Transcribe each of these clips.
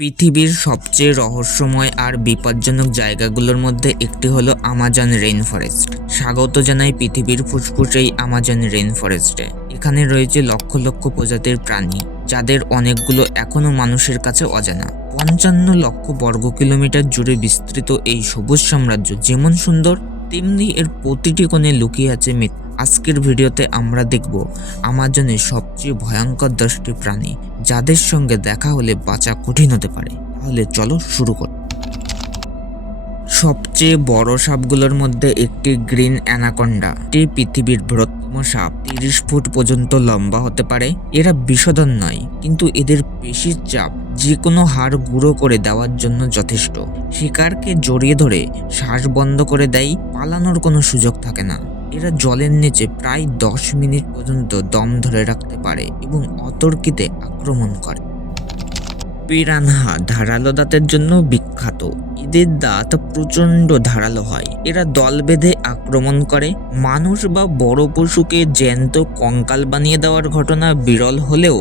পৃথিবীর সবচেয়ে রহস্যময় আর বিপজ্জনক জায়গাগুলোর মধ্যে একটি হলো আমাজন রেইন ফরেস্ট। স্বাগত জানাই পৃথিবীর ফুসফুস এই আমাজন রেইন ফরেস্টে। এখানে রয়েছে লক্ষ লক্ষ প্রজাতির প্রাণী, যাদের অনেকগুলো এখনো মানুষের কাছে অজানা। ৫৫ লক্ষ বর্গ কিলোমিটার জুড়ে বিস্তৃত এই সবুজ সাম্রাজ্য যেমন সুন্দর, তেমনি এর প্রতিটি কোণে লুকিয়ে আছে মৃত্যু। আজকের ভিডিওতে আমরা দেখব আমাজনের সবচেয়ে ভয়ঙ্কর 10টি প্রাণী, যাদের সঙ্গে দেখা হলে বাঁচা কঠিন হতে পারে। তাহলে চলো শুরু করি। সবচেয়ে বড় সাপগুলোর মধ্যে একটি গ্রিন অ্যানাকোন্ডা। এটি পৃথিবীর বৃহত্তম সাপ, 30 ফুট পর্যন্ত লম্বা হতে পারে। এরা বিষধর নয়, কিন্তু এদের পেশির চাপ যে কোনো হাড় গুঁড়ো করে দেওয়ার জন্য যথেষ্ট। শিকারকে জড়িয়ে ধরে শ্বাস বন্ধ করে দেয়, পালানোর কোনো সুযোগ থাকে না। এরা জলের নিচে প্রায় 10 মিনিট পর্যন্ত দম ধরে রাখতে পারে এবং অতর্কিতে আক্রমণ করে। পিরানহা ধারালো দাঁতের জন্য বিখ্যাত। এদের দাঁত প্রচণ্ড ধারালো হয়। এরা দল বেঁধে আক্রমণ করে। মানুষ বা বড় পশুকে জ্যান্ত কঙ্কাল বানিয়ে দেওয়ার ঘটনা বিরল হলেও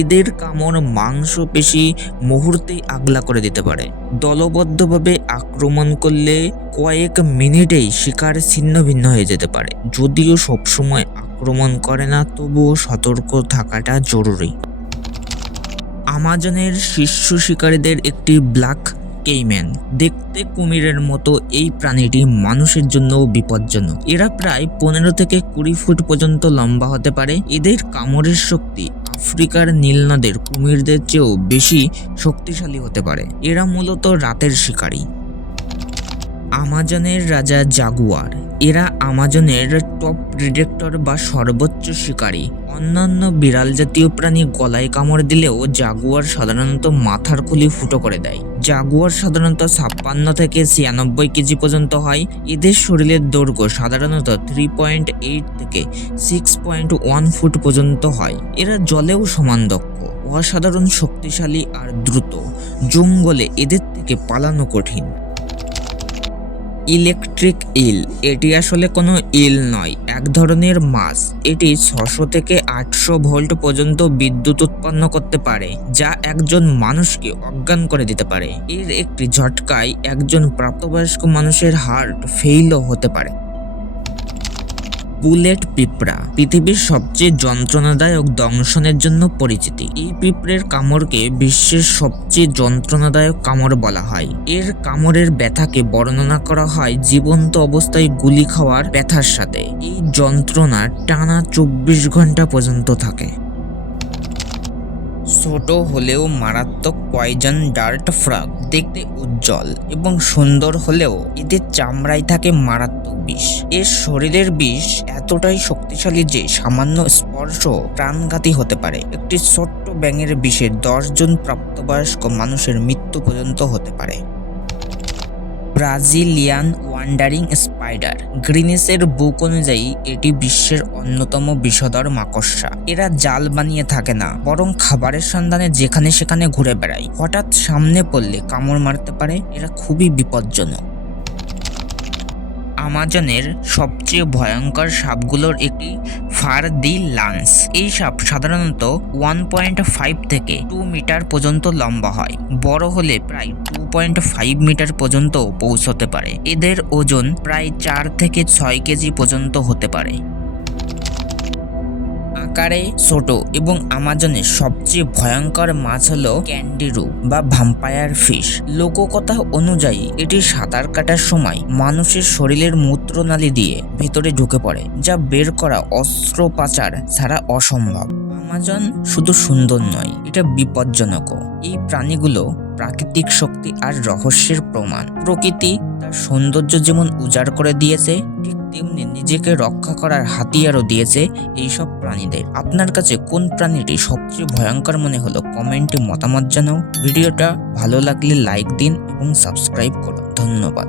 এদের কামড় মাংসপেশি মুহূর্তেই আগলা করে দিতে পারে। দলবদ্ধভাবে আক্রমণ করলে কয়েক মিনিটেই শিকার ছিন্ন ভিন্ন হয়ে যেতে পারে। যদিও সবসময় আক্রমণ করে না, তবুও সতর্ক থাকাটা জরুরি। আমাজনের শীর্ষ শিকারীদের একটি ব্ল্যাক কেইম্যান। দেখতে কুমিরের মতো এই প্রাণীটি মানুষের জন্য বিপজ্জনক। এরা প্রায় 15 থেকে 20 ফুট পর্যন্ত লম্বা হতে পারে। এদের কামড়ের শক্তি আফ্রিকার নীলনদের কুমিরদের চেয়েও বেশি শক্তিশালী হতে পারে। এরা মূলত রাতের শিকারী। আমাজনের রাজা জাগুয়ার। এরা আমাজনের টপ প্রেডেটর বা সর্বোচ্চ শিকারী। অন্যান্য বিড়াল জাতীয় প্রাণী গলায় কামড় দিলেও জাগুয়ার সাধারণত মাথার খুলি ফুটো করে দেয়। জাগুয়ার সাধারণত 56 থেকে 96 কেজি পর্যন্ত হয়। এদের শরীরের দৈর্ঘ্য সাধারণত 3.8 থেকে 6.1 ফুট পর্যন্ত হয়। এরা জলেও সমান দক্ষ, অসাধারণ শক্তিশালী আর দ্রুত। জঙ্গলে এদের থেকে পালানো কঠিন। ইলেকট্রিক ইল। এটি আসলে কোনো ইল নয়, এক ধরনের মাছ। এটি 600 থেকে 800 ভোল্ট পর্যন্ত বিদ্যুৎ উৎপন্ন করতে পারে, যা একজন মানুষকে অজ্ঞান করে দিতে পারে। এর একটি ঝটকায় একজন প্রাপ্তবয়স্ক মানুষের হার্ট ফেইলও হতে পারে। বুলেট পিঁপড়া পৃথিবীর সবচেয়ে যন্ত্রণাদায়ক দংশনের জন্য পরিচিত। এই পিঁপড়ের কামড়কে বিশ্বের সবচেয়ে যন্ত্রণাদায়ক কামড় বলা হয়। এর কামড়ের ব্যথাকে বর্ণনা করা হয় জীবন্ত অবস্থায় গুলি খাওয়ার ব্যথার সাথে। এই যন্ত্রণা টানা 24 ঘন্টা পর্যন্ত থাকে। ছোট হলেও মারাত্মক পয়জন ডার্ট ফ্রগ। দেখতে উজ্জ্বল এবং সুন্দর হলেও এদের চামড়ায় থাকে মারাত্মক বিষ। এর শরীরের বিষ এতটাই শক্তিশালী যে সামান্য স্পর্শ প্রাণঘাতী হতে পারে। একটি ছোট্ট ব্যাঙের বিষে 10 জন প্রাপ্তবয়স্ক মানুষের মৃত্যু পর্যন্ত হতে পারে। Brazilian wandering spider. গ্রিনেসের বুক অনুযায়ী এটি বিশ্বের অন্যতম বিষধর মাকড়সা। এরা জাল বানিয়ে থাকে না, বরং খাবারের সন্ধানে যেখানে সেখানে ঘুরে বেড়ায়। হঠাৎ সামনে পড়লে কামড় মারতে পারে। এরা খুবই বিপজ্জনক। আমাজনের সবচেয়ে ভয়ঙ্কর সাপগুলোর একটি ফার দি লান্স। এই সাপ সাধারণত 1.5 থেকে 2 মিটার পর্যন্ত লম্বা হয়। বড় হলে প্রায় 2.5 মিটার পর্যন্ত পৌঁছতে পারে। এদের ওজন প্রায় 4 থেকে 6 কেজি পর্যন্ত হতে পারে। আকারে ছোট এবং আমাজনের সবচেয়ে ভয়ঙ্কর মাছ হলো ক্যান্ডিরু বা ভ্যাম্পায়ার ফিশ। লোককথা অনুযায়ী এটি সাঁতার কাটার সময় মানুষের শরীরের মূত্রনালী দিয়ে ভেতরে ঢুকে পড়ে, যা বের করা অস্ত্রোপচার ছাড়া অসম্ভব। আমাজন শুধু সুন্দর নয়, এটা বিপজ্জনকও। এই প্রাণীগুলো প্রাকৃতিক শক্তি আর রহস্যের প্রমাণ। প্রকৃতি তার সৌন্দর্য যেমন উজাড় করে দিয়েছে, ঠিক তেমনি নিজেকে রক্ষা করার হাতিয়ারও দিয়েছে এইসব প্রাণীদের। আপনার কাছে কোন প্রাণীটি সবচেয়ে ভয়ঙ্কর মনে হলো কমেন্টে মতামত জানাও। ভিডিওটা ভালো লাগলে লাইক দিন এবং সাবস্ক্রাইব করুন। ধন্যবাদ।